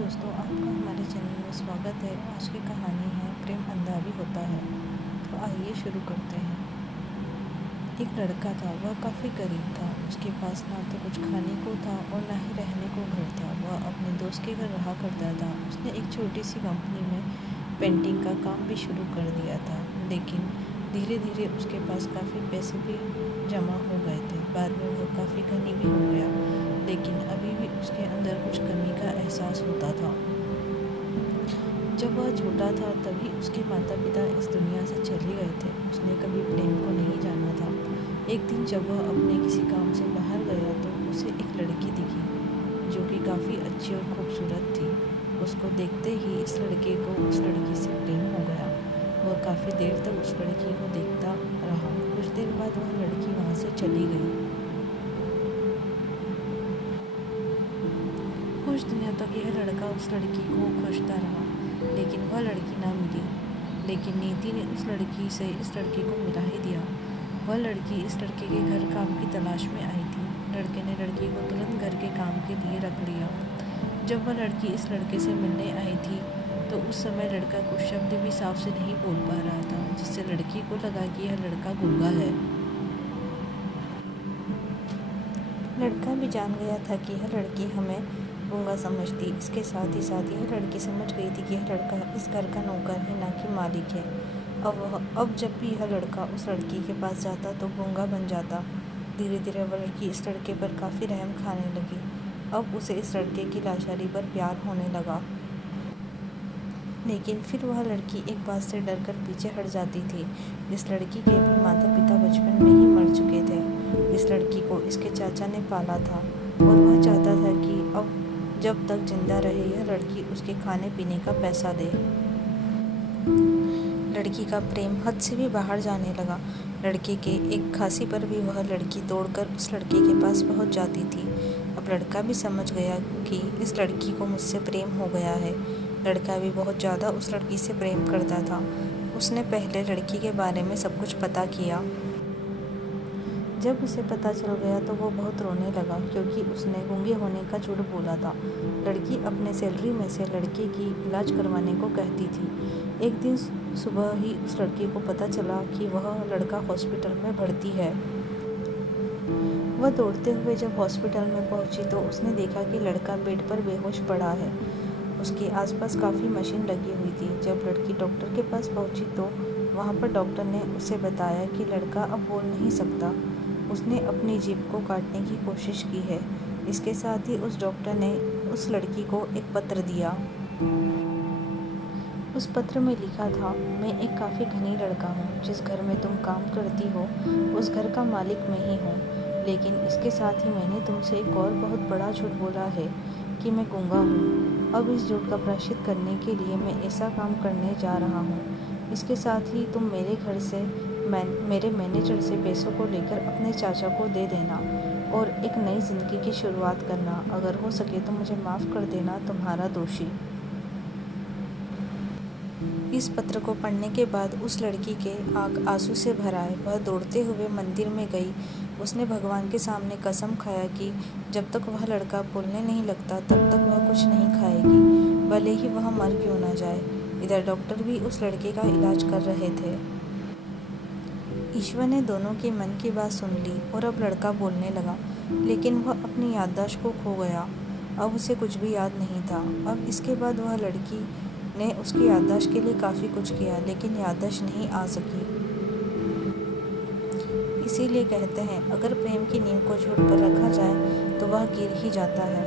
दोस्तों, आपका हमारे चैनल में स्वागत है। आज की कहानी है प्रेम अंधा भी होता है। तो आइए शुरू करते हैं। एक लड़का था, वह काफ़ी गरीब था। उसके पास ना तो कुछ खाने को था और ना ही रहने को घर था। वह अपने दोस्त के घर रहा करता था। उसने एक छोटी सी कंपनी में पेंटिंग का काम भी शुरू कर दिया था, लेकिन धीरे धीरे उसके पास काफ़ी पैसे भी जमा हो गए थे। बाद में वह काफ़ी धनी भी हो गया, लेकिन अभी भी उसके अंदर कुछ कमी का एहसास होता था। जब वह छोटा था तभी उसके माता पिता इस दुनिया से चले गए थे। उसने कभी प्रेम को नहीं जाना था। एक दिन जब वह अपने किसी काम से बाहर गया तो उसे एक लड़की दिखी जो कि काफ़ी अच्छी और खूबसूरत थी। उसको देखते ही इस लड़के को उस लड़की से प्रेम हो गया। वह काफ़ी देर तक उस लड़की को देखता रहा। कुछ देर बाद वह लड़की वहाँ से चली गई। कुछ दिनों तक यह लड़का उस लड़की को खोजता रहा, लेकिन वह लड़की ना मिली। लेकिन नीति ने उस लड़की से इस लड़के को मिला ही दिया। वह लड़की इस लड़के के घर काम की तलाश में आई थी। लड़के ने लड़की को तुरंत घर के काम के लिए रख लिया। जब वह लड़की इस लड़के से मिलने आई थी तो उस समय लड़का कुछ शब्द भी साफ से नहीं बोल पा रहा था, जिससे लड़की को लगा कि यह लड़का गूंगा है। लड़का भी जान गया था कि यह लड़की हमें गूंगा समझती। इसके साथ ही यह लड़की समझ गई थी कि यह लड़का इस घर का नौकर है, ना कि मालिक है। अब जब भी यह लड़का उस लड़की के पास जाता तो गूंगा बन जाता। धीरे धीरे वह लड़की इस लड़के पर काफ़ी रहम खाने लगी। अब उसे इस लड़के की लाचारी पर प्यार होने लगा। लेकिन फिर वह लड़की एक बात से डरकर पीछे हट जाती थी। इस लड़की के भी माता पिता बचपन में ही मर चुके थे। इस लड़की को इसके चाचा ने पाला था और वह चाहता था कि अब जब तक जिंदा रहे यह लड़की उसके खाने पीने का पैसा दे। लड़की का प्रेम हद से भी बाहर जाने लगा। लड़के के एक खांसी पर भी वह लड़की दौड़कर उस लड़के के पास पहुंच जाती थी। अब लड़का भी समझ गया कि इस लड़की को मुझसे प्रेम हो गया है। लड़का भी बहुत ज़्यादा उस लड़की से प्रेम करता था। उसने पहले लड़की के बारे में सब कुछ पता किया। जब उसे पता चल गया तो वो बहुत रोने लगा, क्योंकि उसने गूंगे होने का झूठ बोला था। लड़की अपने सैलरी में से लड़के की इलाज करवाने को कहती थी। एक दिन सुबह ही उस लड़के को पता चला कि वह लड़का हॉस्पिटल में भर्ती है। वह दौड़ते हुए जब हॉस्पिटल में पहुंची तो उसने देखा कि लड़का बेड पर बेहोश पड़ा है। उसके आसपास काफ़ी मशीन लगी हुई थी। जब लड़की डॉक्टर के पास पहुंची तो वहां पर डॉक्टर ने उसे बताया कि लड़का अब बोल नहीं सकता। उसने अपनी जीभ को काटने की कोशिश की है। इसके साथ ही उस डॉक्टर ने उस लड़की को एक पत्र दिया। उस पत्र में लिखा था, मैं एक काफ़ी धनी लड़का हूँ। जिस घर में तुम काम करती हो उस घर का मालिक मैं ही हूँ। लेकिन इसके साथ ही मैंने तुमसे एक और बहुत बड़ा झूठ बोला है कि मैं गूंगा हूँ। अब इस झूठ का प्रायश्चित करने के लिए मैं ऐसा काम करने जा रहा हूँ। इसके साथ ही तुम मेरे घर से मेरे मैनेजर से पैसों को लेकर अपने चाचा को दे देना और एक नई ज़िंदगी की शुरुआत करना। अगर हो सके तो मुझे माफ़ कर देना, तुम्हारा दोषी। इस पत्र को पढ़ने के बाद उस लड़की के आँख आंसू से भर आए। वह दौड़ते हुए मंदिर में गई। उसने भगवान के सामने कसम खाया कि जब तक वह लड़का बोलने नहीं लगता तब तक वह कुछ नहीं खाएगी, भले ही वह मर क्यों न जाए। इधर डॉक्टर भी उस लड़के का इलाज कर रहे थे। ईश्वर ने दोनों के मन की बात सुन ली और अब लड़का बोलने लगा, लेकिन वह अपनी याददाश्त को खो गया। अब उसे कुछ भी याद नहीं था। अब इसके बाद वह लड़की ने उसकी याददाश्त के लिए काफ़ी कुछ किया, लेकिन याददाश्त नहीं आ सकी। इसीलिए कहते हैं, अगर प्रेम की नींव को झूठ पर रखा जाए तो वह गिर ही जाता है।